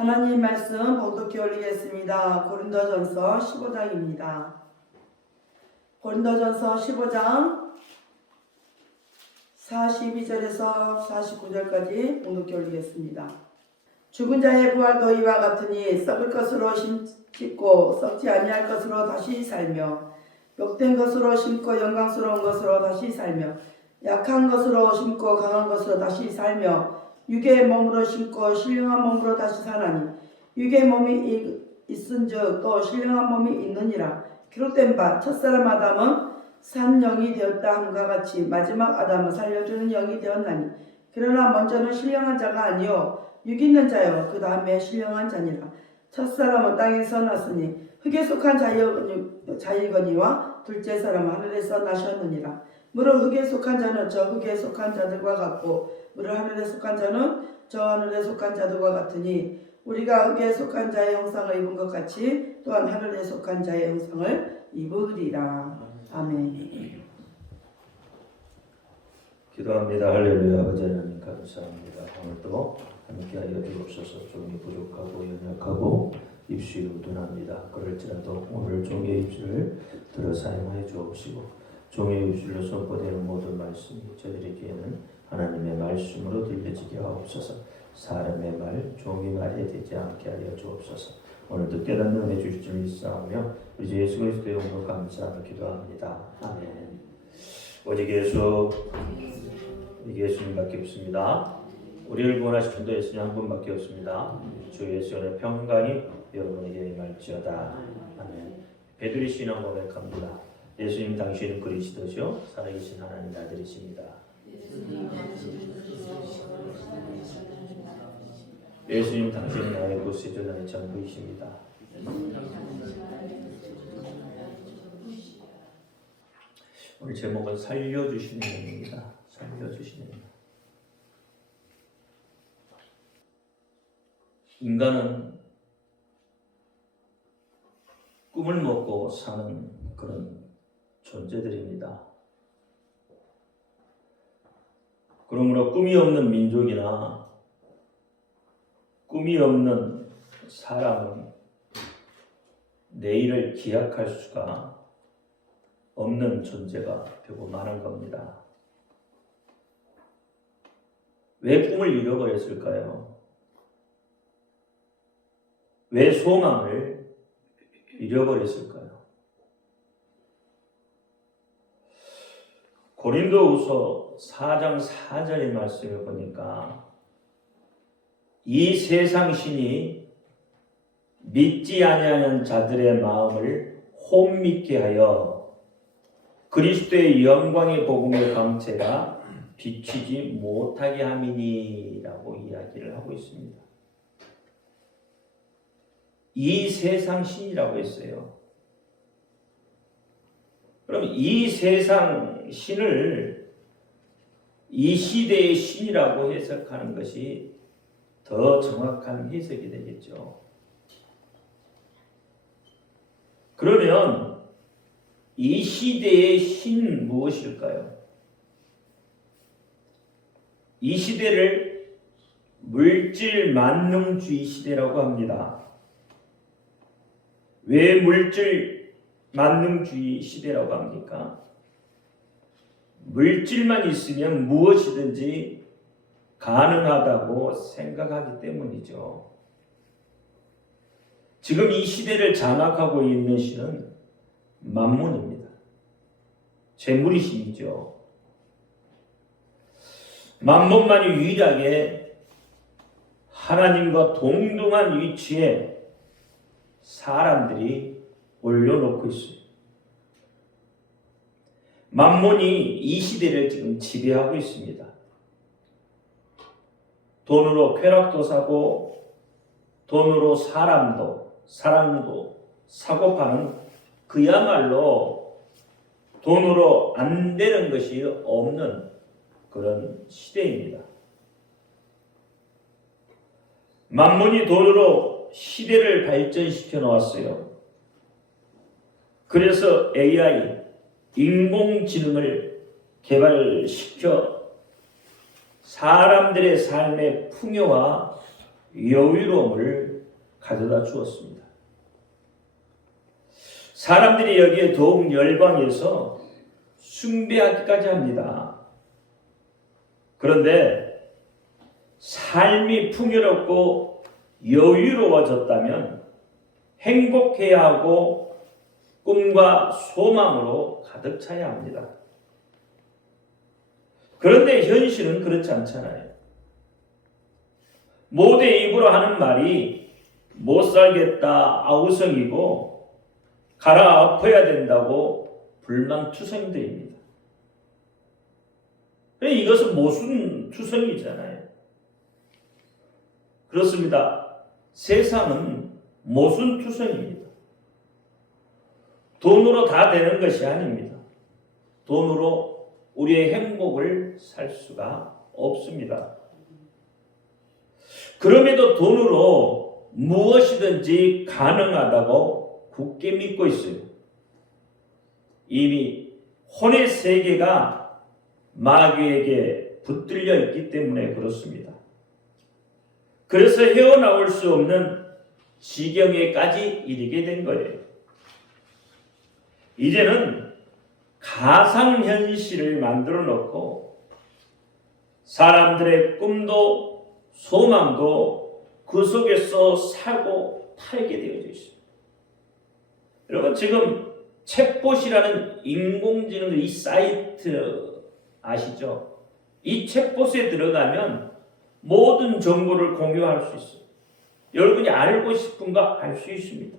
하나님 말씀 봉독해 올리겠습니다. 고린도전서 15장입니다. 고린도전서 15장 42절에서 49절까지 봉독해 올리겠습니다. 죽은 자의 부활도 이와 같으니 썩을 것으로 심고 썩지 아니할 것으로 다시 살며 욕된 것으로 심고 영광스러운 것으로 다시 살며 약한 것으로 심고 강한 것으로 다시 살며 육의 몸으로 심고 신령한 몸으로 다시 사나니 육의 몸이 있은즉 또 신령한 몸이 있느니라. 기록된 바 첫사람 아담은 산 영이 되었다 함과 같이 마지막 아담은 살려주는 영이 되었나니 그러나 먼저는 신령한 자가 아니요 육 있는 자요 그 다음에 신령한 자니라. 첫사람은 땅에서 났으니 흙에 속한 자이거니와 둘째 사람은 하늘에서 나셨느니라. 무릇 흙에 속한 자는 저 흙에 속한 자들과 같고 무릇 하늘에 속한 자는 저 하늘에 속한 자들과 같으니 우리가 흙에 속한 자의 형상을 입은 것 같이 또한 하늘에 속한 자의 형상을 입으리라. 아멘. 기도합니다. 할렐루야. 아버지 하나님 감사합니다. 오늘도 함께하여 주옵소서. 종이 부족하고 연약하고 입술이 우둔합니다. 그럴지라도 오늘 종의 입술을 들어 사용하여 주옵시고 종의 입술로 선포되는 모든 말씀이 저희에게는 하나님의 말씀으로 들려지게 하옵소서. 사람의 말, 종이 말이 되지 않게 하여 주옵소서. 오늘도 깨닫는 은혜 주실 줄 믿사오며 우리 주 예수 그리스도의 이름으로 감사하며 기도합니다. 아멘. 오직 예수님밖에 없습니다. 우리를 구원하실 분도 예수님 한 분밖에 없습니다. 주 예수의 평강이 여러분에게 임할지어다. 아멘. 베드리 신앙 고백합니다. 예수님 당신은 그리스도시요 살아계신 하나님 아들이십니다. 예수님 당신은 나의 구세주 나의 전부이십니다. 오늘 제목은 살려주시는 영입니다. 살려주시는 영. 인간은 꿈을 먹고 사는 그런 존재들입니다. 그러므로 꿈이 없는 민족이나 꿈이 없는 사람은 내일을 기약할 수가 없는 존재가 되고 마는 겁니다. 왜 꿈을 잃어버렸을까요? 왜 소망을 잃어버렸을까요? 고린도후서 4장 4절의 말씀을 보니까 이 세상 신이 믿지 아니하는 자들의 마음을 혼미케 하여 그리스도의 영광의 복음의 광채가 비추지 못하게 함이니라고 이야기를 하고 있습니다. 이 세상 신이라고 했어요. 그럼 이 세상 신을 이 시대의 신이라고 해석하는 것이 더 정확한 해석이 되겠죠. 그러면 이 시대의 신 무엇일까요? 이 시대를 물질 만능주의 시대라고 합니다. 왜 물질 만능주의 시대라고 합니까? 물질만 있으면 무엇이든지 가능하다고 생각하기 때문이죠. 지금 이 시대를 장악하고 있는 신은 만문입니다. 재물의 신이죠. 만문만이 유일하게 하나님과 동등한 위치에 사람들이 올려놓고 있습니다. 만몬이 이 시대를 지금 지배하고 있습니다. 돈으로 쾌락도 사고 돈으로 사랑도 사고 파는 그야말로 돈으로 안 되는 것이 없는 그런 시대입니다. 만몬이 돈으로 시대를 발전시켜 놓았어요. 그래서 AI, 인공지능을 개발시켜 사람들의 삶의 풍요와 여유로움을 가져다 주었습니다. 사람들이 여기에 더욱 열광해서 숭배하기까지 합니다. 그런데 삶이 풍요롭고 여유로워졌다면 행복해야 하고 꿈과 소망으로 가득 차야 합니다. 그런데 현실은 그렇지 않잖아요. 모두의 입으로 하는 말이 못 살겠다 아우성이고 갈아엎어야 된다고 불만투성들입니다. 이것은 모순투성이잖아요. 그렇습니다. 세상은 모순투성입니다. 돈으로 다 되는 것이 아닙니다. 돈으로 우리의 행복을 살 수가 없습니다. 그럼에도 돈으로 무엇이든지 가능하다고 굳게 믿고 있어요. 이미 혼의 세계가 마귀에게 붙들려 있기 때문에 그렇습니다. 그래서 헤어나올 수 없는 지경에까지 이르게 된 거예요. 이제는 가상현실을 만들어 놓고 사람들의 꿈도 소망도 그 속에서 사고 팔게 되어져 있습니다. 여러분 지금 챗봇이라는 인공지능 이 사이트 아시죠? 이 챗봇에 들어가면 모든 정보를 공유할 수 있어요. 여러분이 알고 싶은 거 알 수 있습니다.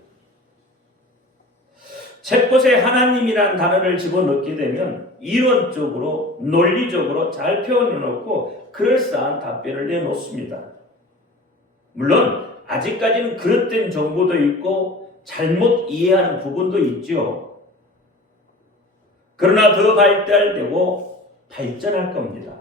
챗봇에 하나님이라는 단어를 집어넣게 되면 이론적으로 논리적으로 잘 표현해놓고 그럴싸한 답변을 내놓습니다. 물론 아직까지는 그릇된 정보도 있고 잘못 이해하는 부분도 있죠. 그러나 더 발달되고 발전할 겁니다.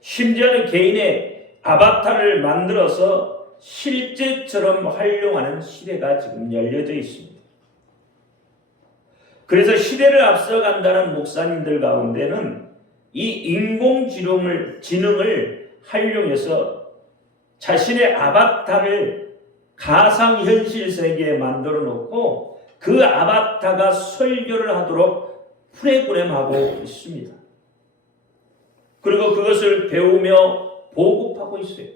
심지어는 개인의 아바타를 만들어서 실제처럼 활용하는 시대가 지금 열려져 있습니다. 그래서 시대를 앞서간다는 목사님들 가운데는 이 인공지능을 활용해서 자신의 아바타를 가상현실 세계에 만들어 놓고 그 아바타가 설교를 하도록 프로그램하고 있습니다. 그리고 그것을 배우며 보급하고 있어요.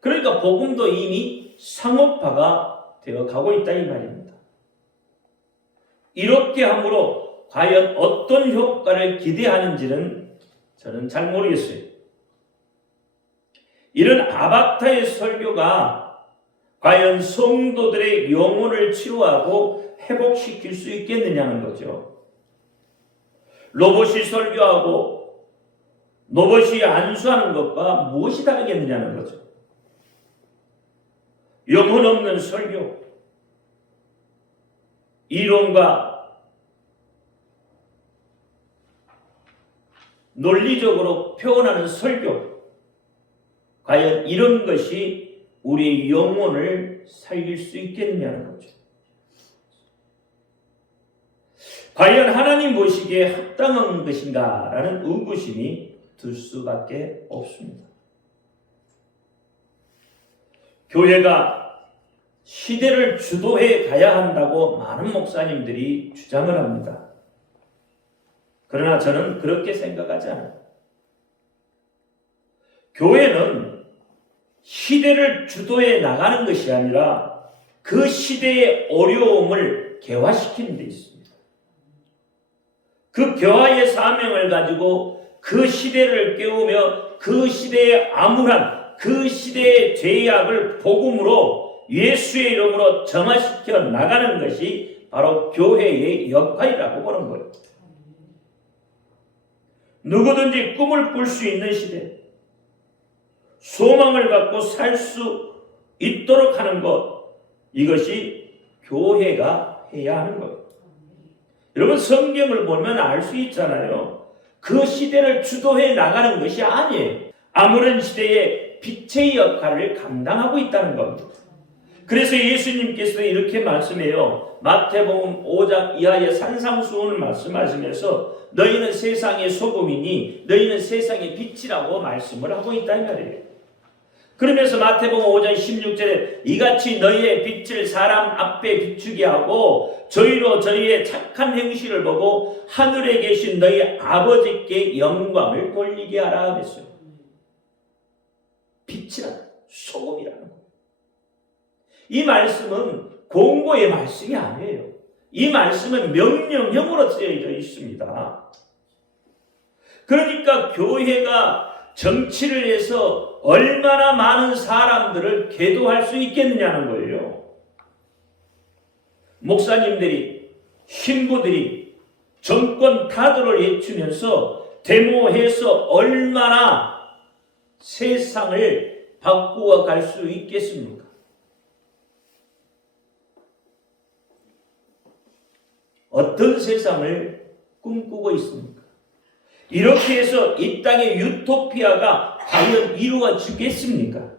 그러니까 복음도 이미 상업화가 되어 가고 있다 이 말입니다. 이렇게 함으로 과연 어떤 효과를 기대하는지는 저는 잘 모르겠어요. 이런 아바타의 설교가 과연 성도들의 영혼을 치유하고 회복시킬 수 있겠느냐는 거죠. 로봇이 설교하고 로봇이 안수하는 것과 무엇이 다르겠느냐는 거죠. 영혼 없는 설교, 이론과 논리적으로 표현하는 설교, 과연 이런 것이 우리의 영혼을 살릴 수 있겠느냐는 거죠. 과연 하나님 보시기에 합당한 것인가라는 의구심이 들 수밖에 없습니다. 교회가 시대를 주도해 가야 한다고 많은 목사님들이 주장을 합니다. 그러나 저는 그렇게 생각하지 않아요. 교회는 시대를 주도해 나가는 것이 아니라 그 시대의 어려움을 개화시키는 데 있습니다. 그 개화의 사명을 가지고 그 시대를 깨우며 그 시대의 암울한 그 시대의 죄악을 복음으로 예수의 이름으로 정화시켜 나가는 것이 바로 교회의 역할이라고 보는 거예요. 누구든지 꿈을 꿀 수 있는 시대, 소망을 갖고 살 수 있도록 하는 것, 이것이 교회가 해야 하는 거예요. 여러분 성경을 보면 알 수 있잖아요. 그 시대를 주도해 나가는 것이 아니에요. 아무런 시대에 빛의 역할을 감당하고 있다는 겁니다. 그래서 예수님께서 이렇게 말씀해요. 마태복음 5장 이하의 산상수훈을 말씀하시면서 너희는 세상의 소금이니 너희는 세상의 빛이라고 말씀을 하고 있다 이 말이에요. 그러면서 마태복음 5장 16절에 이같이 너희의 빛을 사람 앞에 비추게 하고 저희로 저희의 착한 행실을 보고 하늘에 계신 너희 아버지께 영광을 돌리게 하라 그랬어요. 빛이란 소금이라는 거예요. 이 말씀은 공고의 말씀이 아니에요. 이 말씀은 명령형으로 쓰여져 있습니다. 그러니까 교회가 정치를 해서 얼마나 많은 사람들을 계도할 수 있겠느냐는 거예요. 목사님들이, 신부들이 정권 타도를 외치면서 데모해서 얼마나 세상을 바꾸어 갈 수 있겠습니까? 어떤 세상을 꿈꾸고 있습니까? 이렇게 해서 이 땅의 유토피아가 과연 이루어지겠습니까?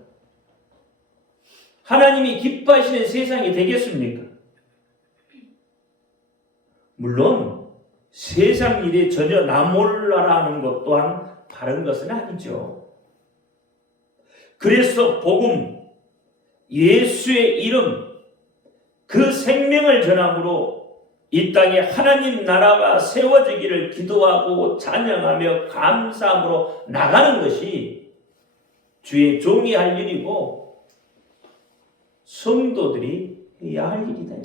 하나님이 기뻐하시는 세상이 되겠습니까? 물론 세상 일에 전혀 나 몰라라는 것 또한 바른 것은 아니죠. 그래서 복음, 예수의 이름, 그 생명을 전함으로 이 땅에 하나님 나라가 세워지기를 기도하고 찬양하며 감사함으로 나가는 것이 주의 종이 할 일이고 성도들이 해야 할 일이다.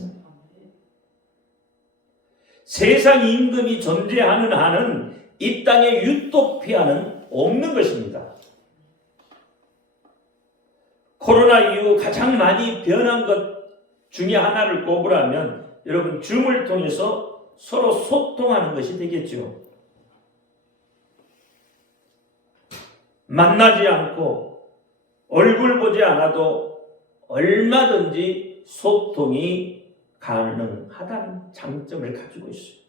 세상 임금이 존재하는 한은 이 땅에 유토피아는 없는 것입니다. 코로나 이후 가장 많이 변한 것 중에 하나를 꼽으라면 여러분 줌을 통해서 서로 소통하는 것이 되겠죠. 만나지 않고 얼굴 보지 않아도 얼마든지 소통이 가능하다는 장점을 가지고 있어요.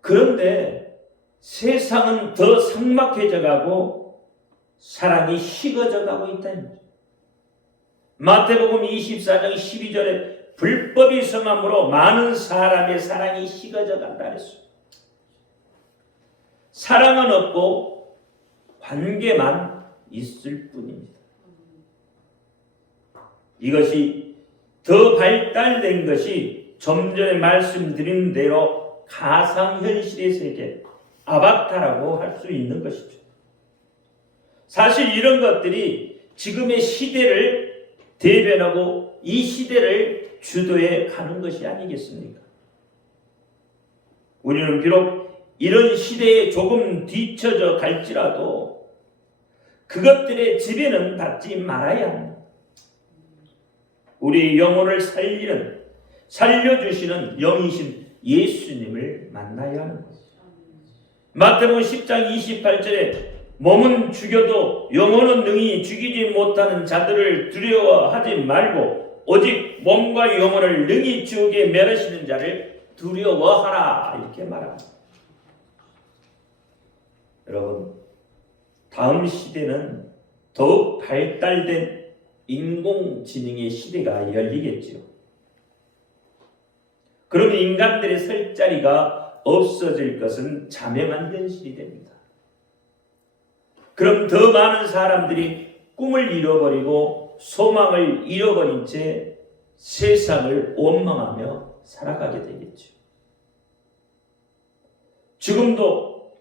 그런데 세상은 더 삭막해져 가고 사랑이 식어져 가고 있다는 거죠. 마태복음 24장 12절에 불법이 성함으로 많은 사람의 사랑이 식어져 간다 그랬어요. 사랑은 없고 관계만 있을 뿐입니다. 이것이 더 발달된 것이 좀 전에 말씀드린 대로 가상현실의 세계, 아바타라고 할 수 있는 것이죠. 사실 이런 것들이 지금의 시대를 대변하고 이 시대를 주도해 가는 것이 아니겠습니까? 우리는 비록 이런 시대에 조금 뒤처져 갈지라도 그것들의 지배는 받지 말아야 합니다. 우리 영혼을 살려주시는 영이신 예수님을 만나야 하는 것입니다. 마태복음 10장 28절에 몸은 죽여도 영혼은 능히 죽이지 못하는 자들을 두려워하지 말고 오직 몸과 영혼을 능히 지옥에 멸하시는 자를 두려워하라 이렇게 말합니다. 여러분, 다음 시대는 더욱 발달된 인공지능의 시대가 열리겠지요. 그럼 인간들의 설 자리가 없어질 것은 자명한 현실이 됩니다. 그럼 더 많은 사람들이 꿈을 잃어버리고 소망을 잃어버린 채 세상을 원망하며 살아가게 되겠죠. 지금도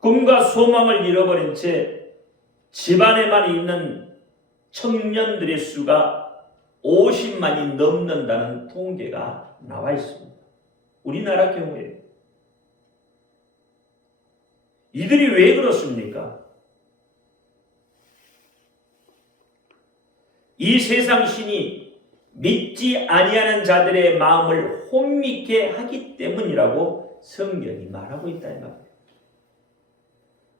꿈과 소망을 잃어버린 채 집안에만 있는 청년들의 수가 50만이 넘는다는 통계가 나와 있습니다. 우리나라 경우에 이들이 왜 그렇습니까? 이 세상 신이 믿지 아니하는 자들의 마음을 혼미케 하기 때문이라고 성경이 말하고 있다는 말이에요.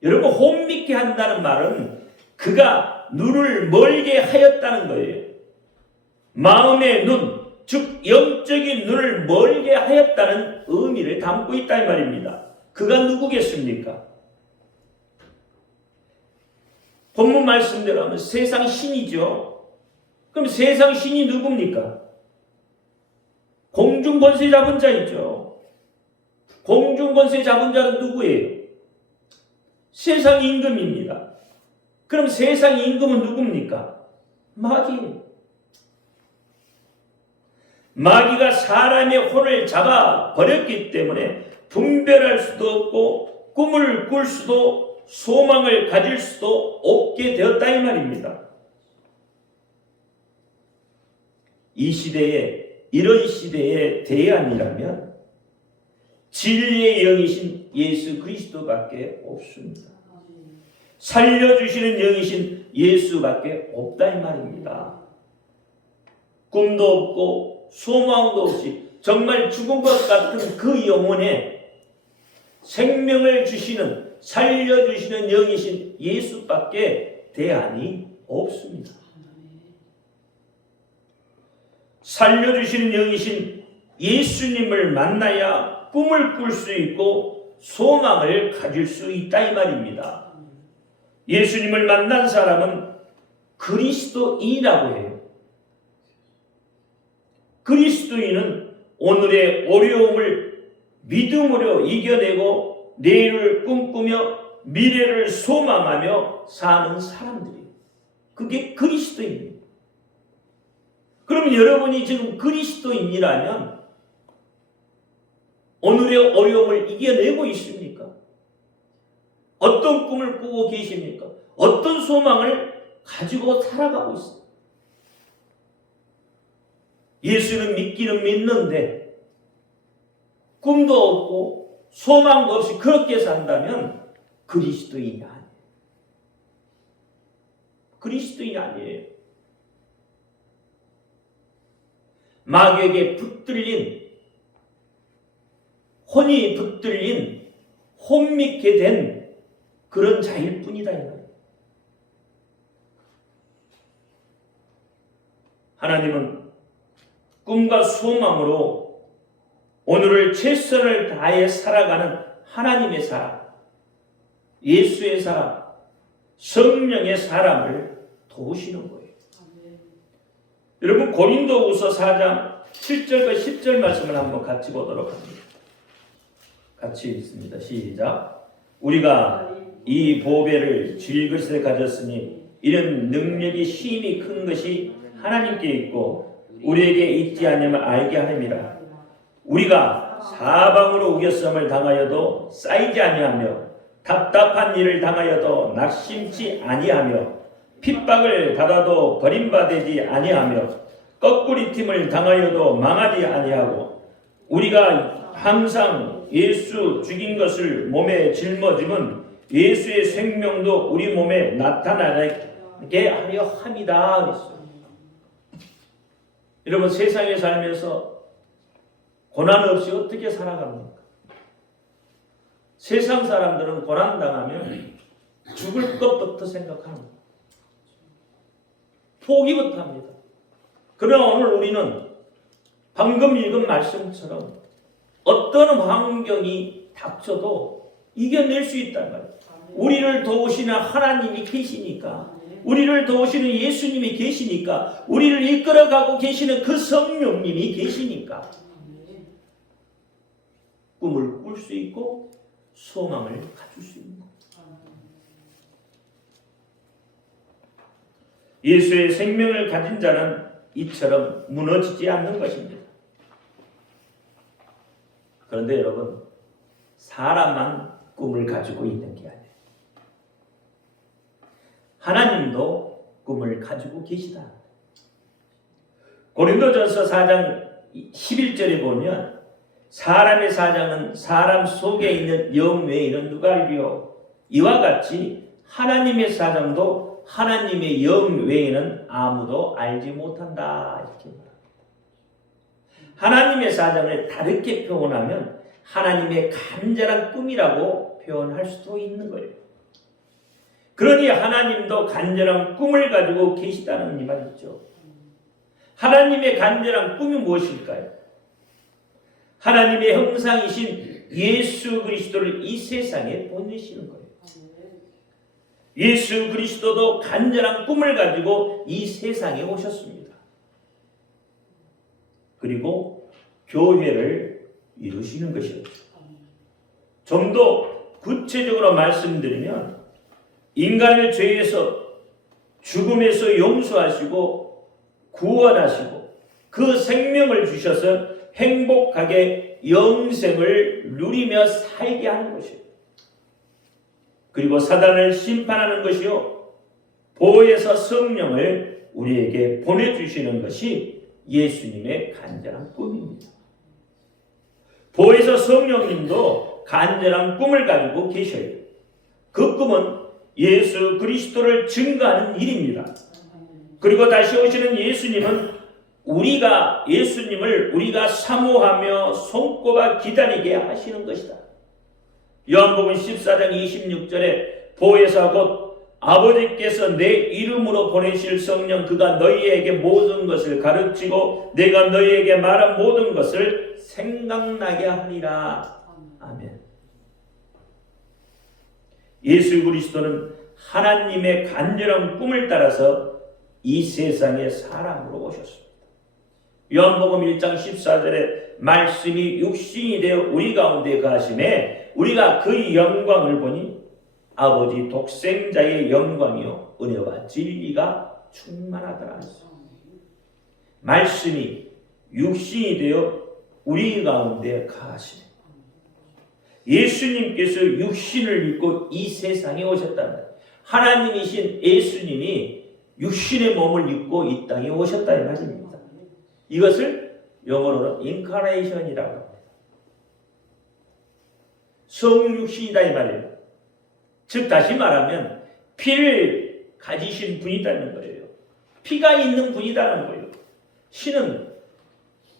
여러분, 혼미케 한다는 말은 그가 눈을 멀게 하였다는 거예요. 마음의 눈, 즉 영적인 눈을 멀게 하였다는 의미를 담고 있다는 말입니다. 그가 누구겠습니까? 본문 말씀대로 하면 세상 신이죠. 그럼 세상 신이 누굽니까? 공중 권세 잡은 자이죠. 공중 권세 잡은 자는 누구예요? 세상 임금입니다. 그럼 세상 임금은 누굽니까? 마귀. 마귀가 사람의 혼을 잡아 버렸기 때문에 분별할 수도 없고 꿈을 꿀 수도 소망을 가질 수도 없게 되었다 이 말입니다. 이 시대에 이런 시대의 대안이라면 진리의 영이신 예수 그리스도밖에 없습니다. 살려주시는 영이신 예수밖에 없다 이 말입니다. 꿈도 없고 소망도 없이 정말 죽은 것 같은 그 영혼에 생명을 주시는 살려주시는 영이신 예수밖에 대안이 없습니다. 살려주시는 영이신 예수님을 만나야 꿈을 꿀 수 있고 소망을 가질 수 있다 이 말입니다. 예수님을 만난 사람은 그리스도인이라고 해요. 그리스도인은 오늘의 어려움을 믿음으로 이겨내고 내일을 꿈꾸며 미래를 소망하며 사는 사람들이에요. 그게 그리스도인입니다. 그럼 여러분이 지금 그리스도인이라면 오늘의 어려움을 이겨내고 있습니까? 어떤 꿈을 꾸고 계십니까? 어떤 소망을 가지고 살아가고 있습니까? 예수는 믿기는 믿는데 꿈도 없고 소망도 없이 그렇게 산다면 그리스도인이 아니에요. 그리스도인이 아니에요. 마귀에게 붙들린, 혼이 붙들린, 혼미케 된 그런 자일 뿐이다 이 말이에요. 하나님은 꿈과 소망으로 오늘을 최선을 다해 살아가는 하나님의 사람, 예수의 사람, 성령의 사람을 도우시는 거예요. 여러분 고린도후서 4장 7절과 10절 말씀을 한번 같이 보도록 합니다. 같이 읽습니다. 시작. 우리가 이 보배를 질것에 가졌으니 이런 능력이 힘이 큰 것이 하나님께 있고 우리에게 있지 않으면 알게 하느니라. 우리가 사방으로 우겨섬을 당하여도 쌓이지 아니하며 답답한 일을 당하여도 낙심치 아니하며 핍박을 받아도 버림받지 아니하며 거꾸리팀을 당하여도 망하지 아니하고 우리가 항상 예수 죽인 것을 몸에 짊어짐은 예수의 생명도 우리 몸에 나타나게 하려 함이다 그랬어요. 여러분 세상에 살면서 고난 없이 어떻게 살아갑니까? 세상 사람들은 고난당하면 죽을 것부터 생각합니다. 포기부터 합니다. 그러나 오늘 우리는 방금 읽은 말씀처럼 어떤 환경이 닥쳐도 이겨낼 수 있단 말이에요. 우리를 도우시는 하나님이 계시니까, 우리를 도우시는 예수님이 계시니까, 우리를 이끌어가고 계시는 그 성령님이 계시니까 꿈을 꿀 수 있고 소망을 가질 수 있는 거예요. 예수의 생명을 가진 자는 이처럼 무너지지 않는 것입니다. 그런데 여러분, 사람만 꿈을 가지고 있는 게 아니에요. 하나님도 꿈을 가지고 계시다. 고린도전서 4장 11절에 보면 사람의 사장은 사람 속에 있는 영 외에는 누가 알리요? 이와 같이 하나님의 사장도 하나님의 영 외에는 아무도 알지 못한다. 이렇게 말합니다. 하나님의 사정을 다르게 표현하면 하나님의 간절한 꿈이라고 표현할 수도 있는 거예요. 그러니 하나님도 간절한 꿈을 가지고 계시다는 이 말이죠. 하나님의 간절한 꿈이 무엇일까요? 하나님의 형상이신 예수 그리스도를 이 세상에 보내시는 거예요. 예수 그리스도도 간절한 꿈을 가지고 이 세상에 오셨습니다. 그리고 교회를 이루시는 것이었죠. 좀 더 구체적으로 말씀드리면 인간을 죄에서 죽음에서 용서하시고 구원하시고 그 생명을 주셔서 행복하게 영생을 누리며 살게 하는 것이에요. 그리고 사단을 심판하는 것이요, 보혜사 성령을 우리에게 보내주시는 것이 예수님의 간절한 꿈입니다. 보혜사 성령님도 간절한 꿈을 가지고 계셔요. 그 꿈은 예수 그리스도를 증거하는 일입니다. 그리고 다시 오시는 예수님은 예수님을 우리가 사모하며 손꼽아 기다리게 하시는 것이다. 요한복음 14장 26절에 보혜사 곧 아버지께서 내 이름으로 보내실 성령 그가 너희에게 모든 것을 가르치고 내가 너희에게 말한 모든 것을 생각나게 하리라. 아멘. 예수 그리스도는 하나님의 간절한 꿈을 따라서 이 세상에 사람으로 오셨습니다. 요한복음 1장 14절에 말씀이 육신이 되어 우리 가운데 거하심에 우리가 그 영광을 보니 아버지 독생자의 영광이요 은혜와 진리가 충만하더라. 말씀이 육신이 되어 우리 가운데 거하시네. 예수님께서 육신을 입고 이 세상에 오셨다는 하나님이신 예수님이 육신의 몸을 입고 이 땅에 오셨다는 말입니다. 이것을 영어로는 인카레이션이라고 합니다. 성육신이다 이 말이에요. 즉 다시 말하면 피를 가지신 분이라는 거예요. 피가 있는 분이라는 거예요. 신은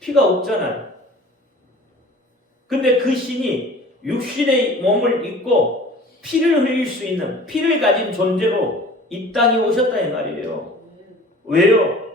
피가 없잖아요. 근데 그 신이 육신의 몸을 입고 피를 흘릴 수 있는 피를 가진 존재로 이 땅에 오셨다 이 말이에요. 왜요?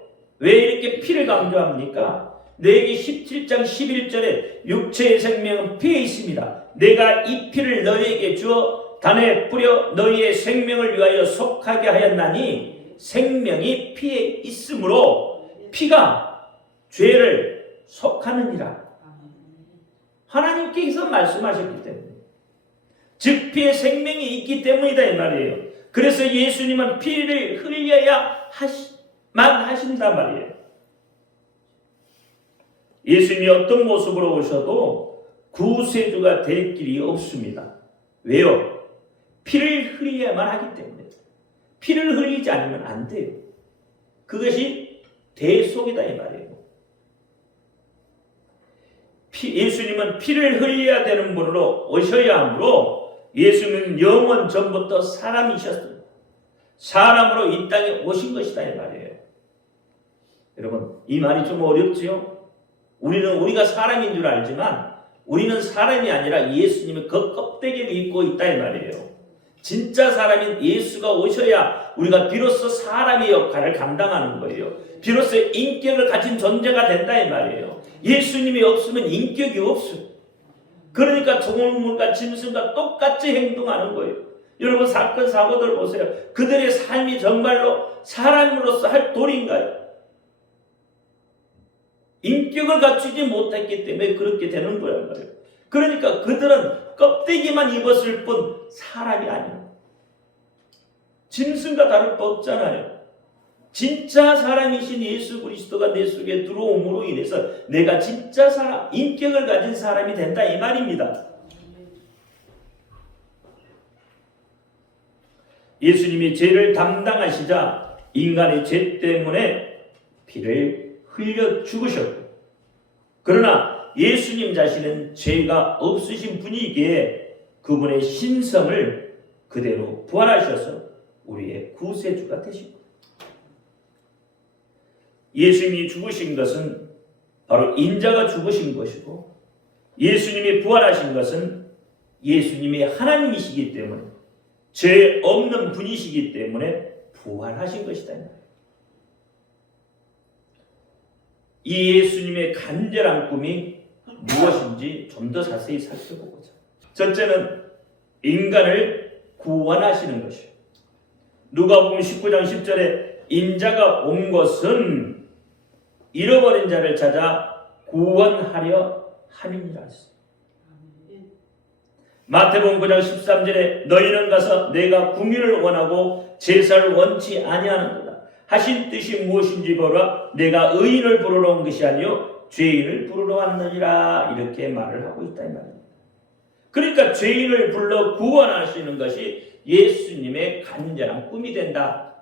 왜 이렇게 피를 강조합니까? 레위기 17장 11절에 육체의 생명은 피에 있습니다. 내가 이 피를 너희에게 주어 단에 뿌려 너희의 생명을 위하여 속하게 하였나니 생명이 피에 있으므로 피가 죄를 속하느니라. 하나님께서 말씀하셨기 때문에 즉 피에 생명이 있기 때문이다 이 말이에요. 그래서 예수님은 피를 흘려야 하신단 말이에요. 예수님이 어떤 모습으로 오셔도 구세주가 될 길이 없습니다. 왜요? 피를 흘려야만 하기 때문에. 피를 흘리지 않으면 안 돼요. 그것이 대속이다 이 말이에요. 예수님은 피를 흘려야 되는 분으로 오셔야 하므로 예수님은 영원 전부터 사람이셨습니다. 사람으로 이 땅에 오신 것이다 이 말이에요. 여러분 이 말이 좀 어렵지요? 우리가 사람인 줄 알지만 우리는 사람이 아니라 예수님의 그 껍데기를 입고 있다 이 말이에요. 진짜 사람인 예수가 오셔야 우리가 비로소 사람의 역할을 감당하는 거예요. 비로소 인격을 가진 존재가 된다 이 말이에요. 예수님이 없으면 인격이 없어요. 그러니까 동물과 짐승과 똑같이 행동하는 거예요. 여러분 사건 사고들 보세요. 그들의 삶이 정말로 사람으로서 할 도리인가요? 인격을 갖추지 못했기 때문에 그렇게 되는 거란 말이에요. 그러니까 그들은 껍데기만 입었을 뿐 사람이 아니에요. 짐승과 다를 거 없잖아요. 진짜 사람이신 예수 그리스도가 내 속에 들어옴으로 인해서 내가 진짜 사람, 인격을 가진 사람이 된다 이 말입니다. 예수님이 죄를 담당하시자 인간의 죄 때문에 피를 흘려 죽으셨고, 그러나 예수님 자신은 죄가 없으신 분이기에 그분의 신성을 그대로 부활하셔서 우리의 구세주가 되시고, 예수님이 죽으신 것은 바로 인자가 죽으신 것이고, 예수님이 부활하신 것은 예수님이 하나님이시기 때문에, 죄 없는 분이시기 때문에 부활하신 것이다. 이 예수님의 간절한 꿈이 무엇인지 좀 더 자세히 살펴보고자. 첫째는 인간을 구원하시는 것이에요. 누가복음 19장 10절에 인자가 온 것은 잃어버린 자를 찾아 구원하려 함이니라. 마태복음 9장 13절에 너희는 가서 내가 궁유를 원하고 제사를 원치 아니하는도다 하신 뜻이 무엇인지 보라. 내가 의인을 부르러 온 것이 아니요 죄인을 부르러 왔느니라. 이렇게 말을 하고 있다 이 말입니다. 그러니까 죄인을 불러 구원하시는 것이 예수님의 간절한 꿈이 된다.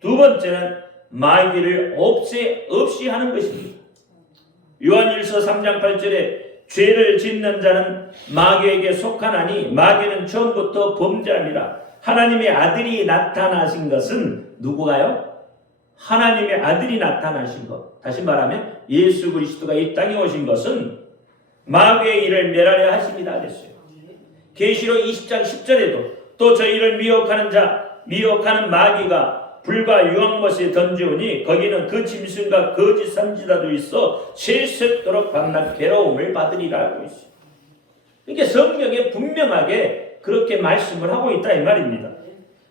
두 번째는 마귀를 없이 하는 것입니다. 요한일서 3장 8절에 죄를 짓는 자는 마귀에게 속하나니 마귀는 처음부터 범죄함이라. 하나님의 아들이 나타나신 것은 누구가요? 하나님의 아들이 나타나신 것. 다시 말하면 예수 그리스도가 이 땅에 오신 것은 마귀의 일을 멸하려 하십니다 그랬어요. 계시록 20장 10절에도 또 저희를 미혹하는 마귀가 불과 유황못에 던지오니 거기는 그 짐승과 거짓 선지자도 있어 세세토록 밤낮 괴로움을 받으리라 하고 있어요. 이게 성경에 분명하게 그렇게 말씀을 하고 있다 이 말입니다.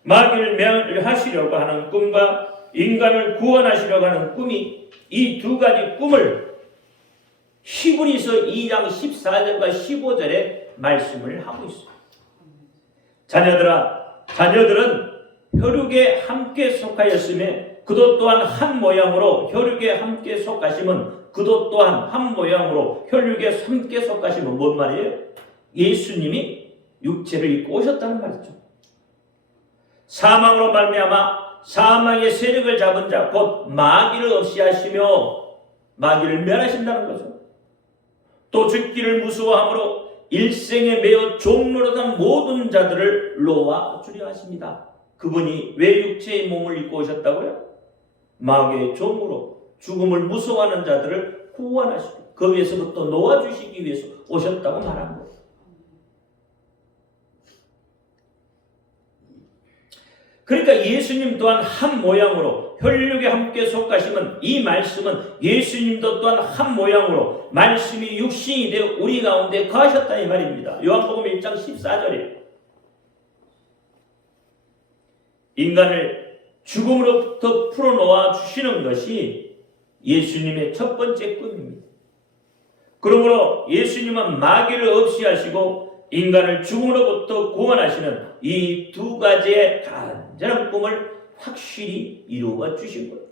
마귀를 멸하시려고 하는 꿈과 인간을 구원하시려고 하는 꿈이 이 두 가지 꿈을 히브리서 2장 14절과 15절에 말씀을 하고 있어요. 자녀들은 혈육에 함께 속하였으며 그도 또한 한 모양으로 혈육에 함께 속하심은 그도 또한 한 모양으로 혈육에 함께 속하심은 뭔 말이에요? 예수님이 육체를 입고 오셨다는 말이죠. 사망으로 말미암아 사망의 세력을 잡은 자 곧 마귀를 없이 하시며 마귀를 멸하신다는 거죠. 또 죽기를 무서워함으로 일생에 매어 종로로던 모든 자들을 놓아주려 하십니다. 그분이 왜 육체의 몸을 입고 오셨다고요? 마귀의 종으로 죽음을 무서워하는 자들을 구원하시고 그 위에서부터 놓아주시기 위해서 오셨다고 말한 거예요. 그러니까 예수님 또한 한 모양으로 혈육에 함께 속하시면 이 말씀은 예수님도 또한 한 모양으로 말씀이 육신이 되어 우리 가운데 거하셨다 이 말입니다. 요한복음 1장 14절에 인간을 죽음으로부터 풀어놓아 주시는 것이 예수님의 첫 번째 꿈입니다. 그러므로 예수님은 마귀를 없이 하시고 인간을 죽음으로부터 구원하시는 이 두 가지의 간절한 꿈을 확실히 이루어 주신 거예요.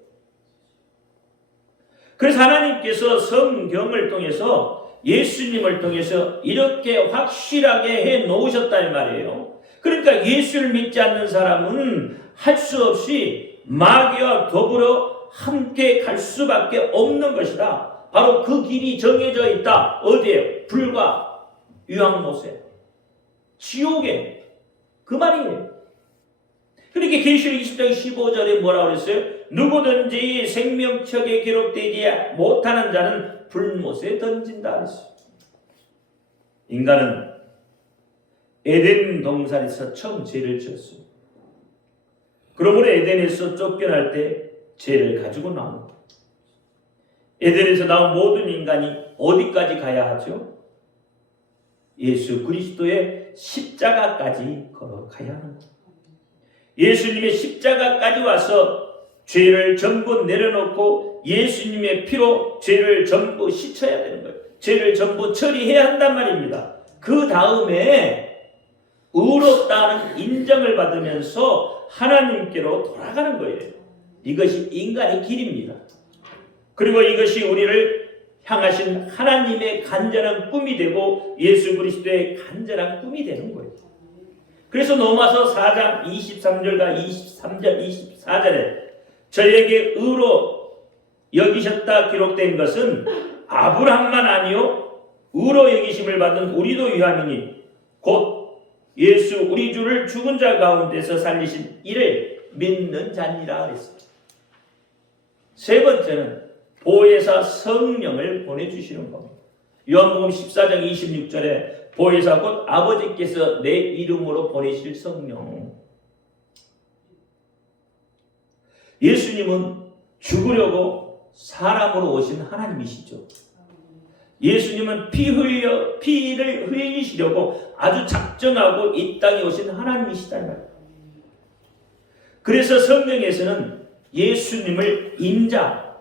그래서 하나님께서 성경을 통해서 예수님을 통해서 이렇게 확실하게 해 놓으셨다 이 말이에요. 그러니까 예수를 믿지 않는 사람은 할 수 없이 마귀와 더불어 함께 갈 수밖에 없는 것이다. 바로 그 길이 정해져 있다. 어디에? 불과 유황못에 지옥에. 그 말이에요. 그렇게 계시록 20장 15절에 뭐라고 그랬어요? 누구든지 생명책에 기록되지 못하는 자는 불못에 던진다 그랬어요. 인간은 에덴 동산에서 처음 죄를 지었어요. 그러므로 에덴에서 쫓겨날 때 죄를 가지고 나온 거예요. 에덴에서 나온 모든 인간이 어디까지 가야 하죠? 예수 그리스도의 십자가까지 걸어가야 하는 거예요. 예수님의 십자가까지 와서 죄를 전부 내려놓고 예수님의 피로 죄를 전부 씻어야 되는 거예요. 죄를 전부 처리해야 한단 말입니다. 그 다음에 의롭다는 인정을 받으면서 하나님께로 돌아가는 거예요. 이것이 인간의 길입니다. 그리고 이것이 우리를 향하신 하나님의 간절한 꿈이 되고 예수 그리스도의 간절한 꿈이 되는 거예요. 그래서 로마서 4장 23절과 23절, 24절에 저에게 의로 여기셨다 기록된 것은 아브라함만 아니요 의로 여기심을 받은 우리도 유함이니 곧 예수 우리 주를 죽은 자 가운데서 살리신 이를 믿는 자니라 그랬습니다. 세 번째는 보혜사 성령을 보내주시는 겁니다. 요한복음 14장 26절에 보혜사 곧 아버지께서 내 이름으로 보내실 성령. 예수님은 죽으려고 사람으로 오신 하나님이시죠. 예수님은 피를 흘리시려고 아주 작정하고 이 땅에 오신 하나님이시다 말이에요. 그래서 성경에서는 예수님을 인자,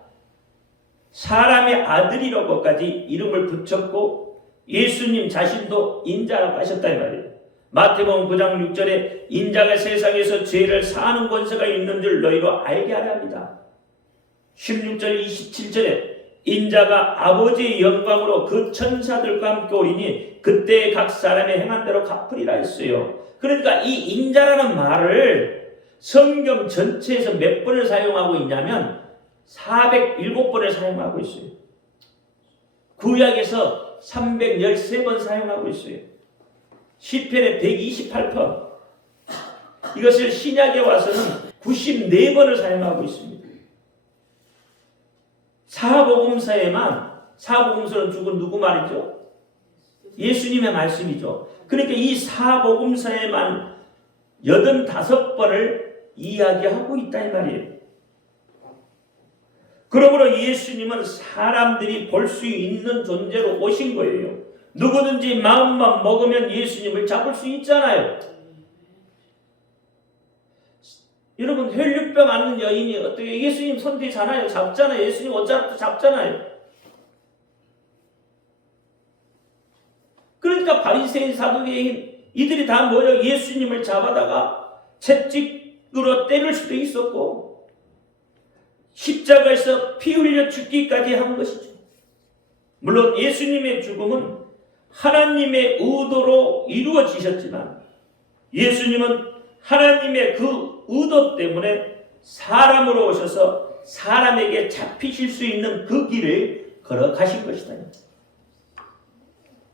사람의 아들이라고까지 이름을 붙였고 예수님 자신도 인자라고 하셨다 이 말이에요. 마태복음 9장 6절에 인자가 세상에서 죄를 사하는 권세가 있는 줄 너희로 알게 하려 합니다. 16절 27절에 인자가 아버지의 영광으로 그 천사들과 함께 오리니 그때 각 사람의 행한 대로 갚으리라 했어요. 그러니까 이 인자라는 말을 성경 전체에서 몇 번을 사용하고 있냐면 407번을 사용하고 있어요. 구약에서 313번 사용하고 있어요. 시편에 128번. 이것을 신약에 와서는 94번을 사용하고 있습니다. 사복음서는 죽은 누구 말이죠? 예수님의 말씀이죠. 그러니까 이 사복음서에만 85번을 이야기하고 있다 이 말이에요. 그러므로 예수님은 사람들이 볼 수 있는 존재로 오신 거예요. 누구든지 마음만 먹으면 예수님을 잡을 수 있잖아요. 여러분 혈류병 앓는 여인이 어떻게 예수님 손 대잖아요. 잡잖아요. 예수님 옷자락도 잡잖아요. 그러니까 바리새인 사두개인 이들이 다 모여 예수님을 잡아다가 채찍으로 때릴 수도 있었고 십자가에서 피 흘려 죽기까지 한 것이죠. 물론 예수님의 죽음은 하나님의 의도로 이루어지셨지만 예수님은 하나님의 그 의도 때문에 사람으로 오셔서 사람에게 잡히실 수 있는 그 길을 걸어가신 것이다.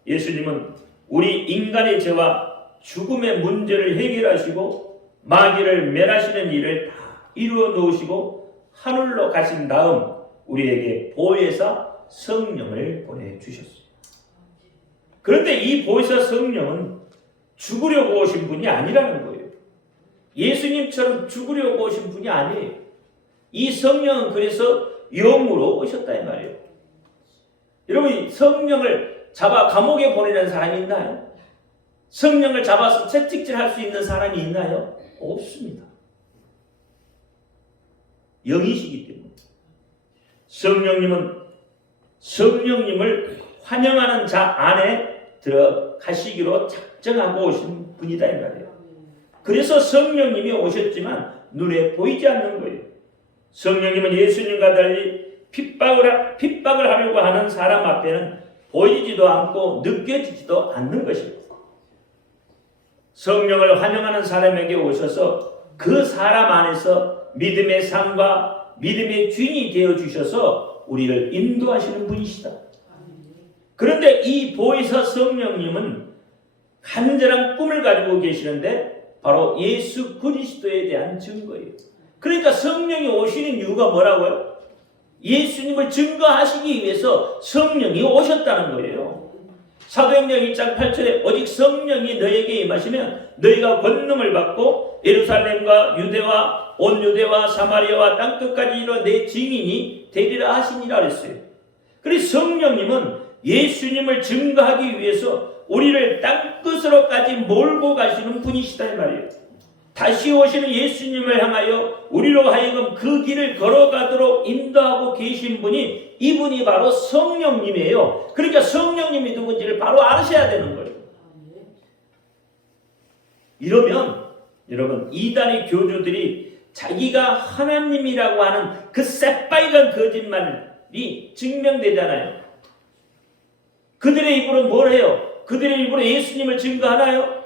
예수님은 우리 인간의 죄와 죽음의 문제를 해결하시고 마귀를 멸하시는 일을 다 이루어 놓으시고 하늘로 가신 다음 우리에게 보혜사 성령을 보내주셨어요. 그런데 이 보혜사 성령은 죽으려고 오신 분이 아니라는 거예요. 예수님처럼 죽으려고 오신 분이 아니에요. 이 성령은 그래서 영으로 오셨다 이 말이에요. 여러분 성령을 잡아 감옥에 보내는 사람이 있나요? 성령을 잡아서 채찍질할 수 있는 사람이 있나요? 없습니다. 영이시기 때문에 성령님을 환영하는 자 안에 들어가시기로 작정하고 오신 분이다 이 말이에요. 그래서 성령님이 오셨지만 눈에 보이지 않는 거예요. 성령님은 예수님과 달리 핍박을 하려고 하는 사람 앞에는 보이지도 않고 느껴지지도 않는 것입니다. 성령을 환영하는 사람에게 오셔서 그 사람 안에서 믿음의 삶과 믿음의 주인이 되어주셔서 우리를 인도하시는 분이시다. 그런데 이 보혜사 성령님은 간절한 꿈을 가지고 계시는데 바로 예수 그리스도에 대한 증거예요. 그러니까 성령이 오시는 이유가 뭐라고요? 예수님을 증거하시기 위해서 성령이 오셨다는 거예요. 사도행전 1장 8절에 오직 성령이 너에게 임하시면 너희가 권능을 받고 예루살렘과 유대와 온 유대와 사마리아와 땅끝까지 이르러 내 증인이 되리라 하시니라 그랬어요. 그래서 성령님은 예수님을 증거하기 위해서 우리를 땅끝으로까지 몰고 가시는 분이시다 이 말이에요. 다시 오시는 예수님을 향하여 우리로 하여금 그 길을 걸어가도록 인도하고 계신 분이 이분이 바로 성령님이에요. 그러니까 성령님이 누군지를 바로 아셔야 되는 거예요. 이러면 여러분 이단의 교주들이 자기가 하나님이라고 하는 그 새빨간 거짓말이 증명되잖아요. 그들의 입으로 뭘 해요? 그들의 입으로 예수님을 증거하나요?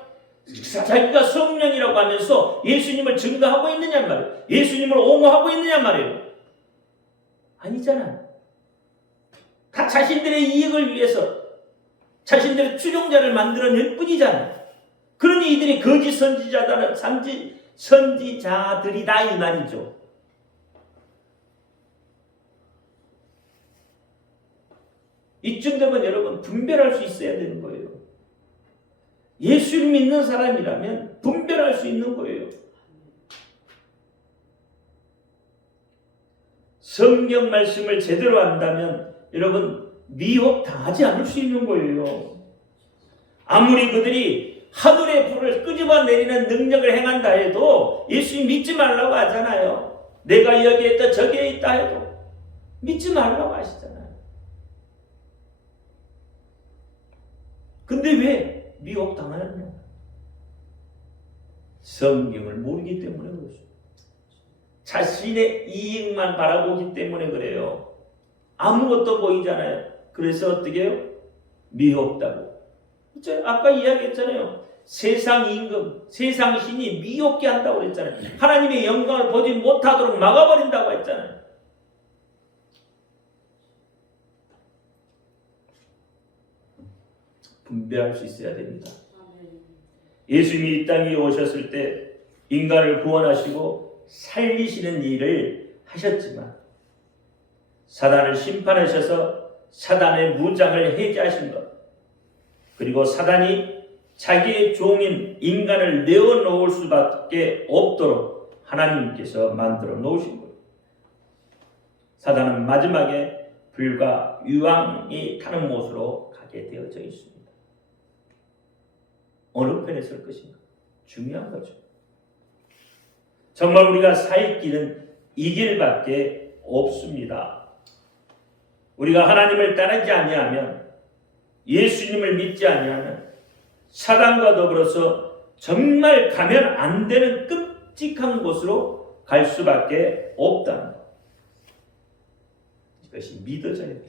자기가 성령이라고 하면서 예수님을 증거하고 있느냐 말이에요. 예수님을 옹호하고 있느냐 말이에요. 아니잖아요. 다 자신들의 이익을 위해서 자신들의 추종자를 만들어낼 뿐이잖아요. 그러니 이들이 거짓 선지자들이다 이 말이죠. 이쯤 되면 여러분 분별할 수 있어야 되는 거예요. 예수를 믿는 사람이라면 분별할 수 있는 거예요. 성경 말씀을 제대로 안다면 여러분 미혹 당하지 않을 수 있는 거예요. 아무리 그들이 하늘의 불을 끄집어내리는 능력을 행한다 해도 예수님 믿지 말라고 하잖아요. 내가 여기에 있다 저기에 있다 해도 믿지 말라고 하시잖아요. 근데 왜 미혹당하느냐? 성경을 모르기 때문에 그렇습니다. 자신의 이익만 바라보기 때문에 그래요. 아무것도 보이잖아요. 그래서 어떻게 해요? 미혹당하고. 아까 이야기했잖아요. 세상 임금, 세상 신이 미혹게 한다고 그랬잖아요. 하나님의 영광을 보지 못하도록 막아버린다고 했잖아요. 분별할 수 있어야 됩니다. 예수님이 이 땅에 오셨을 때 인간을 구원하시고 살리시는 일을 하셨지만 사단을 심판하셔서 사단의 무장을 해제하신 것, 그리고 사단이 자기의 종인 인간을 내어놓을 수밖에 없도록 하나님께서 만들어 놓으신 거예요. 사단은 마지막에 불과 유황이 타는 못으로 가게 되어져 있습니다. 어느 편에 설 것인가? 중요한 거죠. 정말 우리가 살 길은 이 길밖에 없습니다. 우리가 하나님을 따르지 아니하면, 예수님을 믿지 아니하면 사단과 더불어서 정말 가면 안 되는 끔찍한 곳으로 갈 수밖에 없다는 것. 이것이 믿어져야 돼요.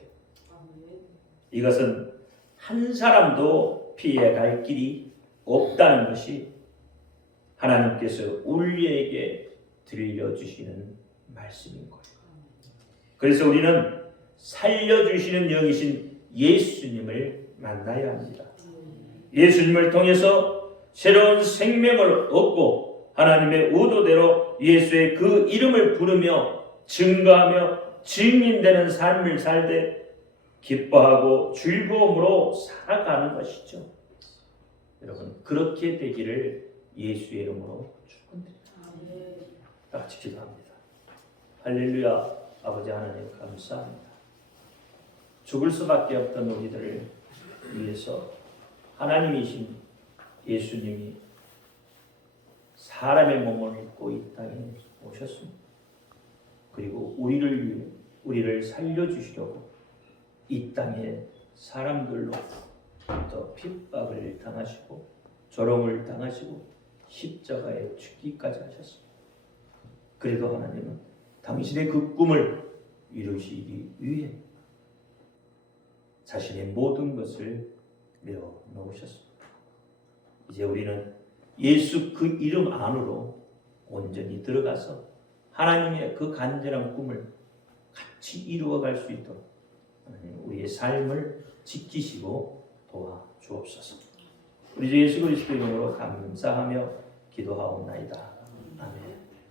이것은 한 사람도 피해갈 길이 없다는 것이 하나님께서 우리에게 들려주시는 말씀인 거예요. 그래서 우리는 살려주시는 영이신 예수님을 만나야 합니다. 예수님을 통해서 새로운 생명을 얻고 하나님의 의도대로 예수의 그 이름을 부르며 증거하며 증인되는 삶을 살되 기뻐하고 즐거움으로 살아가는 것이죠. 여러분, 그렇게 되기를 예수의 이름으로 축원드립니다. 다 같이 기도합니다. 할렐루야. 아버지 하나님 감사합니다. 죽을 수밖에 없던 우리들을 위해서 하나님이신 예수님이 사람의 몸을 입고 이 땅에 오셨습니다. 그리고 우리를 살려주시려고 이 땅에 사람들로부터 핍박을 당하시고 조롱을 당하시고 십자가에 죽기까지 하셨습니다. 그래도 하나님은 당신의 그 꿈을 이루시기 위해 자신의 모든 것을 내어놓으셨습니다. 이제 우리는 예수 그 이름 안으로 온전히 들어가서 하나님의 그 간절한 꿈을 같이 이루어갈 수 있도록 우리의 삶을 지키시고 도와주옵소서. 우리 주 예수 그리스도 이름으로 감사하며 기도하옵나이다. 아멘.